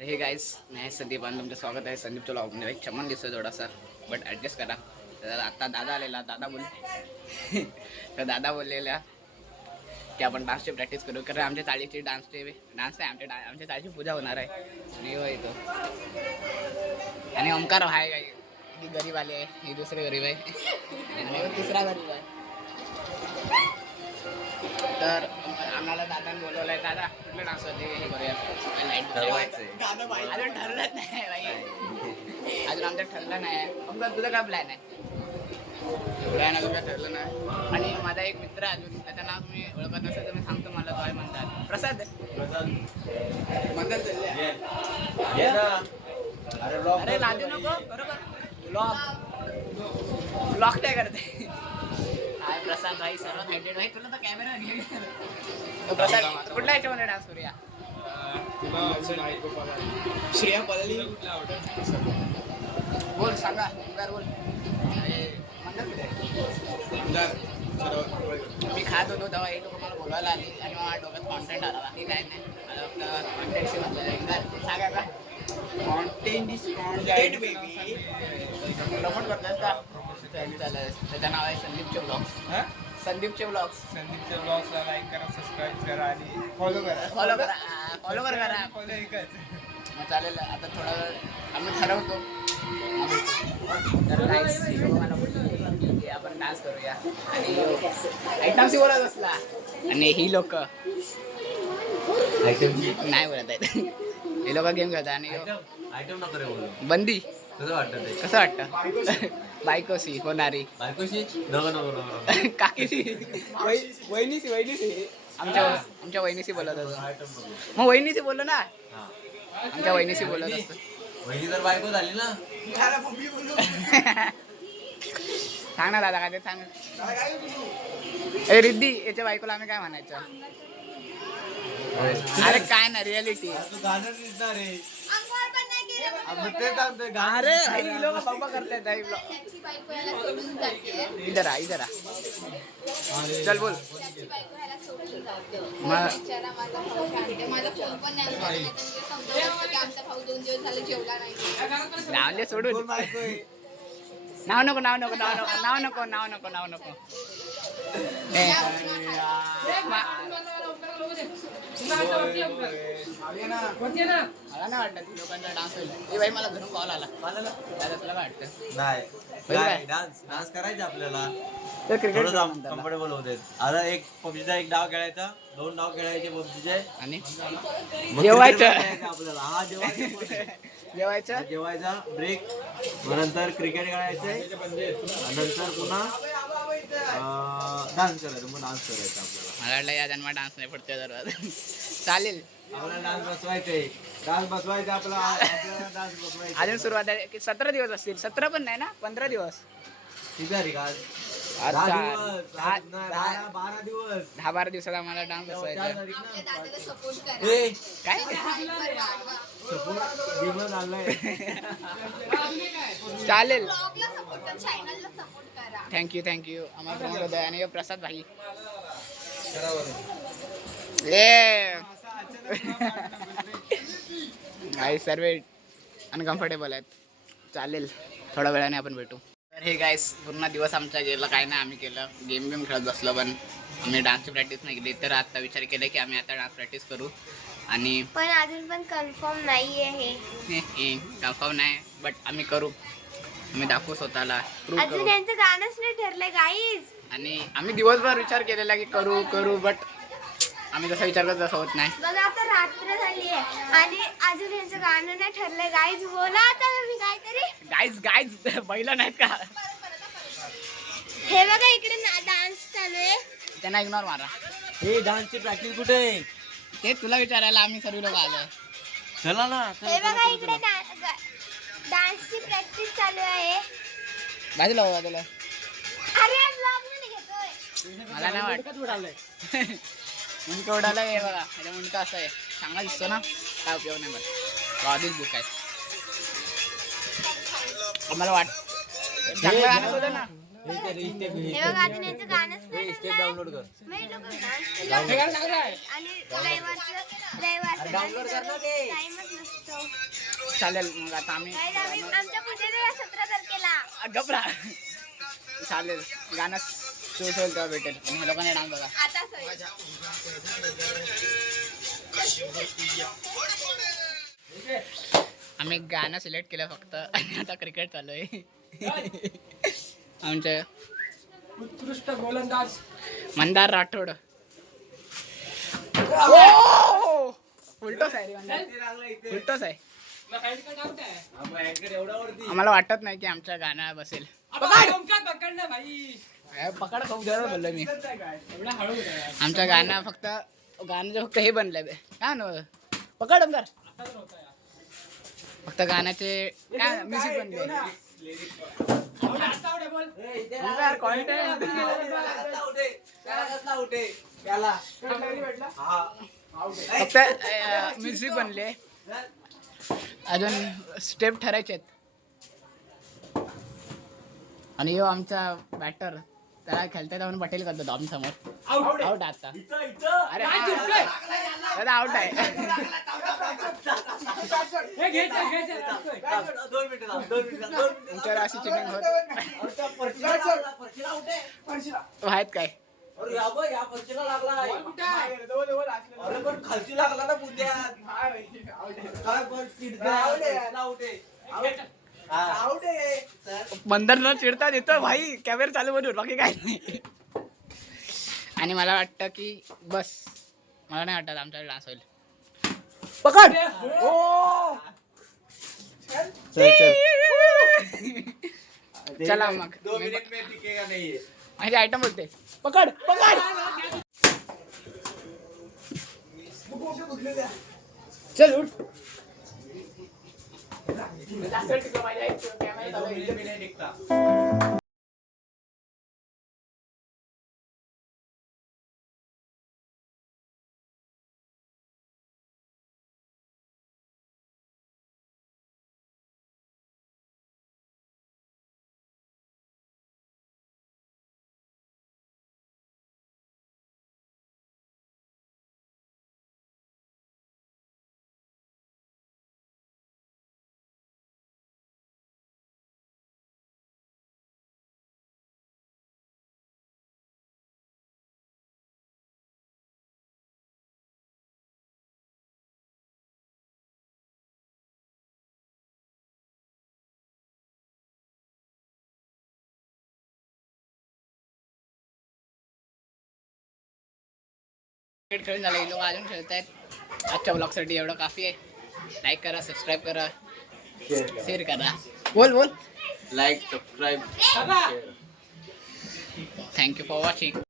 Hey guys, मैं संदीप आणि तुमचं स्वागत आहे संदीपच्या व्लॉगमध्ये. एक चमन दिसतोय थोडासा, बट ॲडजस्ट करा. तर आता दादा आलेला, दादा बोल तर दादा बोललेला की आपण डान्सची प्रॅक्टिस करू, कारण आमच्या चाळीची डान्स नाही, आमच्या चाळीची पूजा होणार आहे. आणि येतो आणि ओंकार आहे काय, ही गरीब आली आहे, ही दुसरी गरीब आहे आणि तिसरा गरीब आहे. तर आम्हाला दादाने बोलवलंय. दादा कुठलं डान्स होते हे करूया, अजून ठरलंच नाही भाई, अजून आमचं ठरलं नाही. तुझं काय प्लॅन आहे? प्लॅन अजून काय ठरलं नाही. आणि माझा एक मित्र अजून, त्याचं नाव तुम्ही ओळखत नसेल तर मी सांगतो, मला तो आहे म्हणतात प्रसाद. अरे लाजू नको, बरोबर ब्लॉक काय करते. हाय प्रसाद भाई, सर्वात हायटेड भाई. तुला तर कॅमेरा घे. प्रसाद कुठल्या ह्याच्यामध्ये डान्स करूया? श्रेया पल्ली बोल, सांगा ओंकार बोल. मी खात होतो तेव्हा हे लोक मला बोलायला आली आणि मला डोक्यात कॉन्टेंट आला. बाकी काय नाही, मला फक्त कॉन्टेंटशी म्हटलं सांगा का content is content baby. Promote करतात का? त्याचं नाव आहे संदीपचे ब्लॉग्स. संदीपचे ब्लॉग्स ला लाईक करा, सबस्क्राईब करा आणि फॉलो करा. मग चालेल. आता थोडा वेळ आम्ही ठरवतो. तर मला बोलतो की आपण डान्स करूया आणि आयटमशी बोलत असला आणि ही लोक नाही बोलत आहेत. हे लोक गेम खेळतात आणि आयटम नको रे बोलू. बंदी कसं वाटतं ते? कसं वाटतं? बायकोशी होणारी, बायकोशी नको नको नको काकीशी, वहिनीशी आमच्या वहिनीशी बोलत असतो. आयटम बघू. मग वहिनीशी बोललो ना, हा. आमच्या वहिनीशी बोलत असतो. वहिनी तर बायको झाली ना. सांग ना दादा, काय ते सांग. ए रिद्धी, याच्या बायकोला आम्ही काय म्हणायचं? अरे काय ना, रियालिटी. तू गाणं दिसणार रे. अरे भाई लोक बाबा करतायत. इधर आ, इधर आ. चल बोल. नावले सोडून नाव नको, नाव नको, नाव नको, नाव नको, नाव नको, नाव नको. मला नाही वाटत लोकांचा डान्स होईल. ए भाई, मला घरून कॉल आला. दादा तुला काय वाटतं? नाही डान्स करायचा आपल्याला. तर क्रिकेट कम्फर्टेबल होते. आता एक पबजीचा एक डाव खेळायचा, 2 डाव खेळायचे पबजीचे आणि मग जेवायचं. cricket खेळायचं आपल्याला. हा जेवायचं. जेवायचा ब्रेक, नंतर क्रिकेट खेळायचंय, नंतर पुन्हा डान्स करायचं. मग डान्स करायचा आपल्याला. मला वाटलं या जन्मात डान्स नाही पडते जर. चालेल, आपल्याला डान्स बसवायचंय. डान्स बसवायचा आपल्याला डान्स बसवायचा. अजून सुरुवात आहे की 17 दिवस असतील. 17 पण नाही ना, 15 दिवस. किती तारीख आज? अच्छा, 12 दिवस. 10-12 दिवसात आम्हाला डान्स बसवायचा. 4 तारीख ना. काय सपोर्ट गेम झालाय. चालेल. थँक्यू आम्हाला प्रमोट होत आहे. आणि प्रसाद भाई भाई सर्व अनकम्फर्टेबल आहेत. चालेल, थोड्या वेळाने आपण भेटू. तर हे गाईस, पूर्ण दिवस आमचा गेला. काय नाही आम्ही केलं, गेम खेळत बसलो, पण आम्ही डान्सची प्रॅक्टिस नाही केली. तर आता विचार केला की आम्ही आता डान्स प्रॅक्टिस करू. आणि पण अजून पण कन्फर्म नाही आहे हे. कन्फर्म नाही, बट आम्ही करू. आम्ही दाखवू स्वतःला, प्रूव्ह अजून करू. यांचं गाणंच नाही ठरलंय गाईज. आणि आम्ही दिवसभर विचार केलेला की करू, बट आम्ही जसा विचार करतो तसं होत नाही. बघा आता रात्र झाली आहे आणि अजून यांचं गाणं नाही ठरलंय गाईज. बोला आता तुम्ही काहीतरी. गाईज बैला नाहीत का? हे बघा इकडे डान्स चालू आहे. त्यांना इग्नोर मारा. हे डान्सची प्रॅक्टिस कुठे आहे? ते तुला विचारायला आम्ही सर्व लोक आलोय. चला ना. हे बघा इकडे डान्सची प्रॅक्टिस चालू आहे. बाजूला हो, बाजूला. अरे vlog मध्ये घेतोय. मला नाही वाटत. मुंडका उडाला हे बघा. ह्याचा मुंडका असा आहे, चांगला दिसतो ना, काय उपयोग नाही. बरं आधीच बुक आहे. आम्हाला चांगलं गाणं होतं ना. हे बघा अजून यांचं गाणंच नाही स्टेप डाउनलोड कर. मी लोक डान्स केला आणि रविवारचं डाउनलोड कर ना ते. टाइमच नसतो. चालेल मग आता आम्ही आमच्या पुढे 17 तारखेला गपरा चालेल गाणं शूट होईल तेव्हा भेटेल आणि हे लोकांनी डान्स बघा. आता आम्ही गाणं सिलेक्ट केलं फक्त आणि आता क्रिकेट चालू आहे. आमचे उत्कृष्ट गोलंदाज मंदार राठोड. उलटोच आहे रे मंदार. उलटोच आहे. आम्हाला वाटत नाही की आमच्या गाणं बसेल. पकड खूप जवळ बोललो मी. आमचं गाणं फक्त हे बनलंय काय ना पकड अंगार. फक्त गाण्याचे काय म्युझिक बनले. फक्त म्युझिक बनले अजून स्टेप ठरायचे आहेत. आणि यो आमचा बॅटर त्याला खेळता येतं म्हणून पटेल करतो आमच्या समोर. आउट आता. अरे दादा आउट आहे. तुमच्यावर अशी चिटिंग होत आहेत काय. खालची लागला ना बुद्ध्या बंदर न चिडता देतो भाई कॅमेरा चालू बनवून बाकी काय नाही. आणि मला वाटतं की बस मला नाही वाटत आमच्याकडे डान्स होईल. पकड चला मग 2 मिनिट में टिकेगा नहीं. माझी आयटम बोलते पकड पकड. चल उठ. क्रिकेट खेळून झालं. लोक अजून खेळत आहेत. आजच्या ब्लॉगसाठी एवढं काफी आहे. लाईक करा, सबस्क्राईब करा, शेअर करा. बोल बोल. Like subscribe. Thank you for watching.